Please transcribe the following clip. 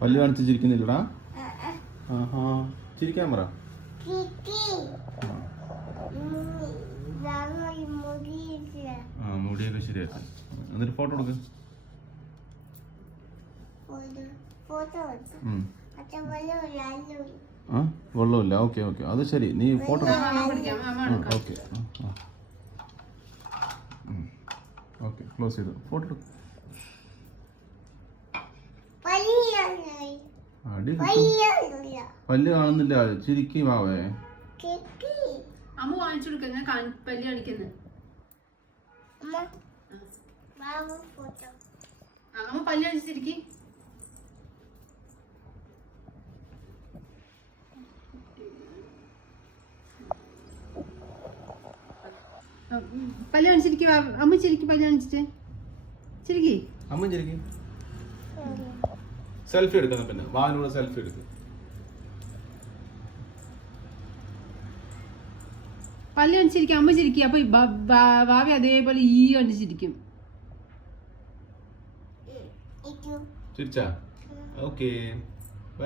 പല്ല് കാണിച്ച് ചിരിക്കുന്നില്ലടാ. ആഹാ ചിരിക്കാൻ പറ. മുടിയൊക്കെ ശരിയാക്കാം. എന്നിട്ട് ഫോട്ടോ എടുക്ക്. വെള്ളമില്ല. ഓക്കെ ഓക്കെ, അത് ശരി. നീ ഫോട്ടോ ഓക്കെ ഓക്കെ ക്ലോസ് ചെയ്തു. ഫോട്ടോ എടുക്ക്. പല്ല് കാണുന്നില്ല. ചിരിക്കും വാവേ. അമ്മ വാങ്ങിച്ചു കൊടുക്കുന്ന പല്ല് കാണിക്കുന്നത്. അമ്മ പല്ല് കാണിച്ചിരിക്കും. പല്ല് കാണിച്ചിരിക്കും. അമ്മ ചിരിക്കും. പല്ല് കാണിച്ചിട്ട് ചിരിക്കി. അമ്മ ചിരിക്കും. സെൽഫി എടുക്കുന്ന പിന്നെ വാവിനോട് സെൽഫി എടുക്കും. പല്ല് കാണിച്ചിരിക്കും. അമ്മ ചിരിക്കും. അപ്പൊ ഭാവി അതേപോലെ ഈ കാണിച്ചിരിക്കും. ചിരിച്ചാ? ഓക്കേ.